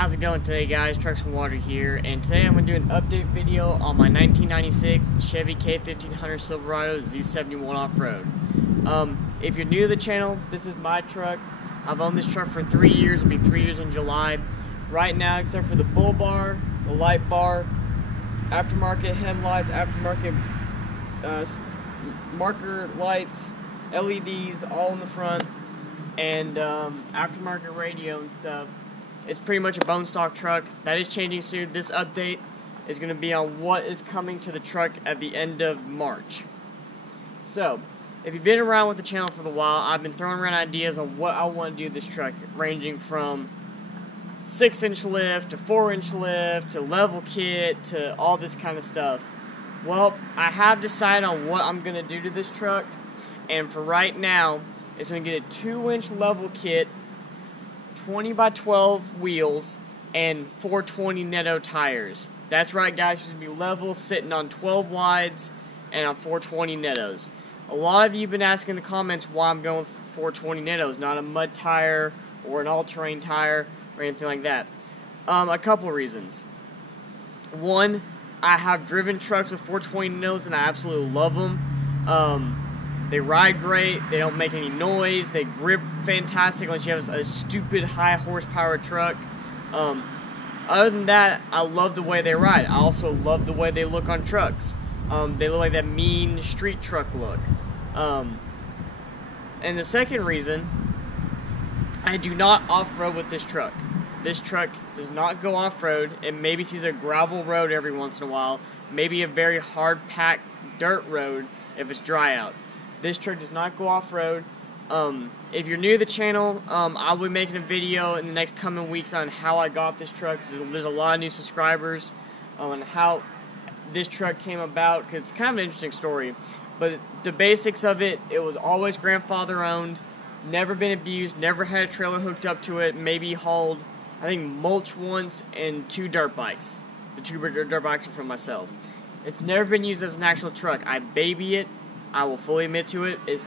How's it going today, guys? Trucks and Water here, and today I'm going to do an update video on my 1996 Chevy K1500 Silverado Z71 off-road. If you're new to the channel, this is my truck. I've owned this truck for 3 years. It'll be 3 years in July. Right now, except for the bull bar, the light bar, aftermarket headlights, aftermarket marker lights, LEDs all in the front, and aftermarket radio and stuff. It's pretty much a bone stock truck. That is changing soon. This update is going to be on what is coming to the truck at the end of March. So, if you've been around with the channel for a while, I've been throwing around ideas on what I want to do with this truck, ranging from 6-inch lift to 4-inch lift to level kit to all this kind of stuff. Well, I have decided on what I'm going to do to this truck, and for right now, it's going to get a 2-inch level kit, 20 by 12 wheels, and 420 Netto tires. That's right, guys. It's going to be level, sitting on 12 wides and on 420 Nettos. A lot of you have been asking in the comments why I'm going for 420 Nettos, not a mud tire or an all-terrain tire or anything like that. A couple of reasons. One, I have driven trucks with 420 Nettos and I absolutely love them. They ride great, they don't make any noise, they grip fantastic unless you have a stupid high horsepower truck. Other than that, I love the way they ride. I also love the way they look on trucks. They look like that mean street truck look. And the second reason, I do not off-road with this truck. This truck does not go off-road. It maybe sees a gravel road every once in a while, maybe a very hard-packed dirt road if it's dry out. This truck does not go off-road. If you're new to the channel, I'll be making a video in the next coming weeks on how I got this truck. So there's a lot of new subscribers on how this truck came about, because it's kind of an interesting story. But the basics of it, it was always grandfather owned, never been abused, never had a trailer hooked up to it, maybe hauled, I think, mulch once and 2 dirt bikes. The 2 dirt bikes are from myself. It's never been used as an actual truck. I baby it. I will fully admit to it. It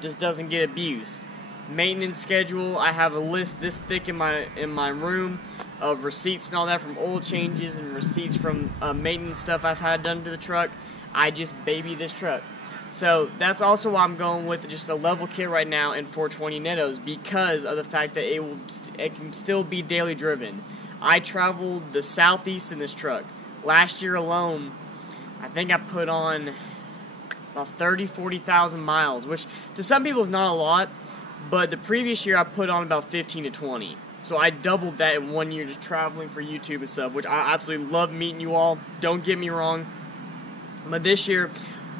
just doesn't get abused. Maintenance schedule, I have a list this thick in my room of receipts and all that from oil changes and receipts from maintenance stuff I've had done to the truck. I just baby this truck. So that's also why I'm going with just a level kit right now and 420 Nettos, because of the fact that it can still be daily driven. I traveled the southeast in this truck. Last year alone, I think I put on about 40,000 miles, which to some people is not a lot, but the previous year I put on about 15 to 20. So I doubled that in 1 year just traveling for YouTube and stuff, which I absolutely love meeting you all. Don't get me wrong. But this year,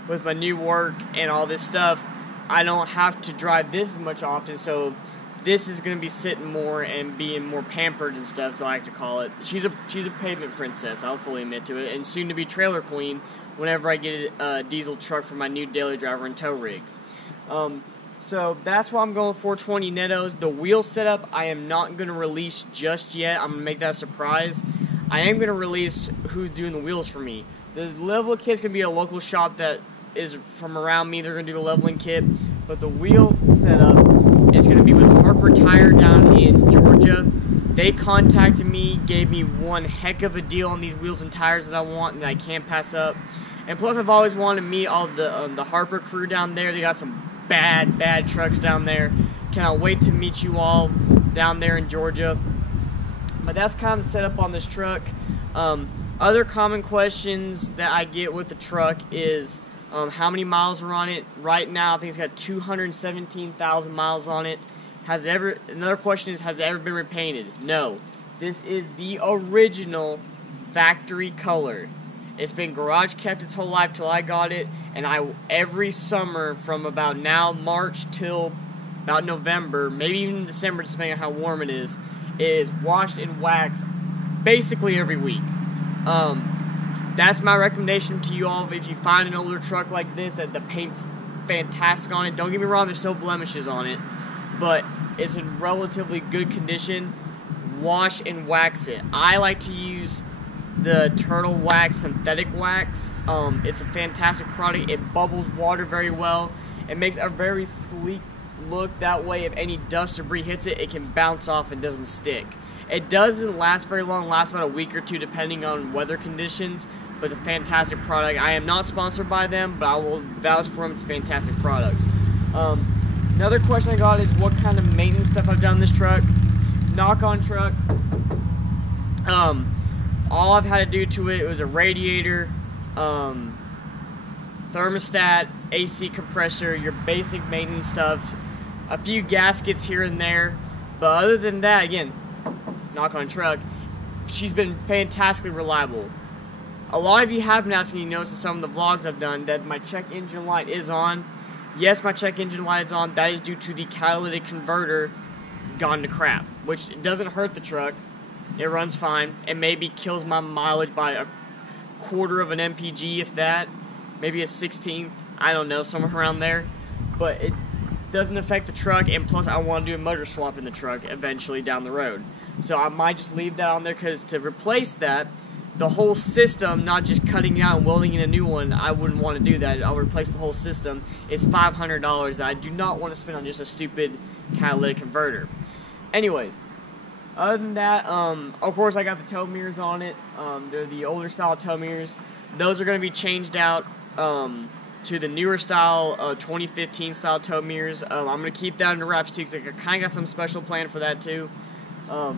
with my new work and all this stuff, I don't have to drive this much often, so this is going to be sitting more and being more pampered and stuff, so I like to call it. She's a pavement princess, I'll fully admit to it, and soon to be trailer queen whenever I get a diesel truck for my new daily driver and tow rig. So that's why I'm going 420 Nettos. The wheel setup I am not going to release just yet. I'm going to make that a surprise. I am going to release who's doing the wheels for me. The level kit's going to be a local shop that is from around me. They're going to do the leveling kit. But the wheel setup is going to be with Harper Tire down in Georgia. They contacted me, gave me one heck of a deal on these wheels and tires that I want and that I can't pass up. And plus, I've always wanted to meet all the Harper crew down there. They got some bad trucks down there. Cannot wait to meet you all down there in Georgia. But that's kind of the setup on this truck. Other common questions that I get with the truck is how many miles are on it. Right now, I think it's got 217,000 miles on it. Another question is, has it ever been repainted? No. This is the original factory color. It's been garage kept its whole life till I got it, and every summer from about now, March, till about November, maybe even December, depending on how warm it is washed and waxed basically every week. That's my recommendation to you all. If you find an older truck like this that the paint's fantastic on it, don't get me wrong, there's still blemishes on it, but it's in relatively good condition, wash and wax it. I like to use the Turtle Wax synthetic wax. It's a fantastic product. It bubbles water very well. It makes a very sleek look. That way, if any dust or debris hits it, it can bounce off and doesn't stick. It doesn't last very long, lasts about a week or two depending on weather conditions, but it's a fantastic product. I am not sponsored by them, but I will vouch for them. It's a fantastic product. Another question I got is what kind of maintenance stuff I've done on this truck. Knock-on truck. All I've had to do to it was a radiator, thermostat, AC compressor, your basic maintenance stuff, a few gaskets here and there, but other than that, again, knock-on truck, she's been fantastically reliable. A lot of you have been asking, you notice in some of the vlogs I've done, that my check engine light is on. Yes, my check engine light is on. That is due to the catalytic converter gone to crap, which doesn't hurt the truck. It runs fine. It maybe kills my mileage by a quarter of an mpg, if that. Maybe a 16th. I don't know, somewhere around there. But it doesn't affect the truck, and plus I want to do a motor swap in the truck eventually down the road. So I might just leave that on there, because to replace that, the whole system, not just cutting it out and welding in a new one, I wouldn't want to do that. I'll replace the whole system. It's $500 that I do not want to spend on just a stupid catalytic converter. Anyways, other than that, of course I got the tow mirrors on it. They're the older style tow mirrors. Those are going to be changed out to the newer style 2015 style tow mirrors. I'm going to keep that under wraps too, because I kind of got some special plan for that too. But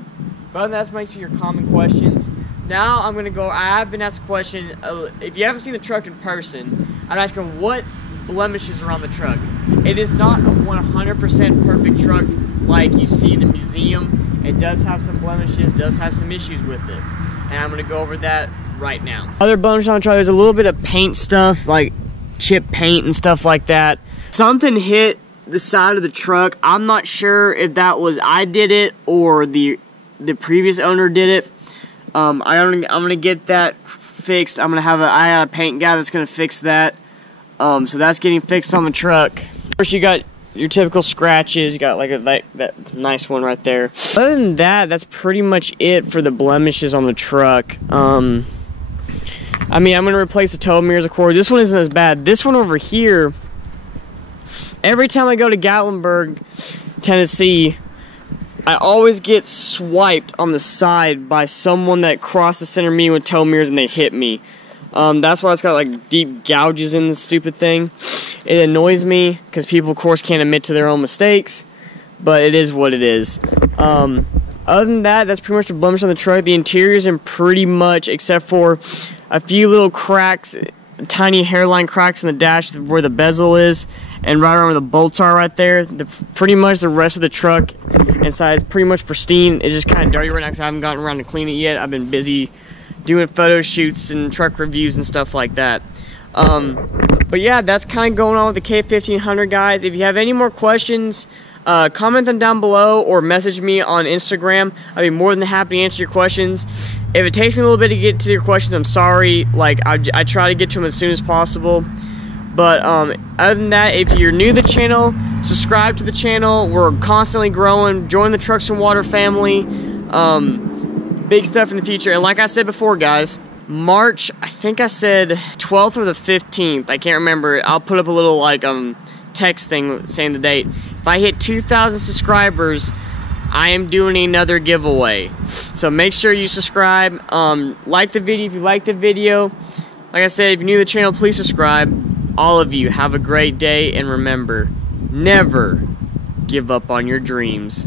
other than that, makes for your common questions. Now I'm going to go, I have been asked a question, if you haven't seen the truck in person, I'm asking what blemishes are on the truck. It is not a 100% perfect truck like you see in a museum. It does have some blemishes, does have some issues with it. And I'm going to go over that right now. Other blemishes on the truck, there's a little bit of paint stuff, like chip paint and stuff like that. Something hit the side of the truck. I'm not sure if that was I did it or the previous owner did it. I'm gonna get that fixed. I got a paint guy that's gonna fix that. So that's getting fixed on the truck. First, you got your typical scratches. You got like that nice one right there. Other than that, that's pretty much it for the blemishes on the truck. I mean, I'm gonna replace the tow mirrors, of course. This one isn't as bad. This one over here, every time I go to Gatlinburg, Tennessee, I always get swiped on the side by someone that crossed the center me with tow mirrors and they hit me. That's why it's got like deep gouges in the stupid thing. It annoys me because people, of course, can't admit to their own mistakes, but it is what it is. Other than that, that's pretty much the blemish on the truck. The interior's in pretty much, except for a few little cracks, tiny hairline cracks in the dash where the bezel is, and right around where the bolts are right there. Pretty much the rest of the truck inside is pretty much pristine. It's just kind of dirty right now because I haven't gotten around to clean it yet. I've been busy doing photo shoots and truck reviews and stuff like that. But yeah, that's kind of going on with the K1500, guys. If you have any more questions, comment them down below or message me on Instagram. I'd be more than happy to answer your questions. If it takes me a little bit to get to your questions, I'm sorry. Like, I try to get to them as soon as possible. But other than that, if you're new to the channel, subscribe to the channel. We're constantly growing. Join the Trucks and Water family. Big stuff in the future. And like I said before, guys, March, I think I said 12th or the 15th. I can't remember. I'll put up a little like text thing saying the date. If I hit 2,000 subscribers, I am doing another giveaway. So make sure you subscribe. Like the video if you like the video. Like I said, if you're new to the channel, please subscribe. All of you, have a great day, and remember, never give up on your dreams.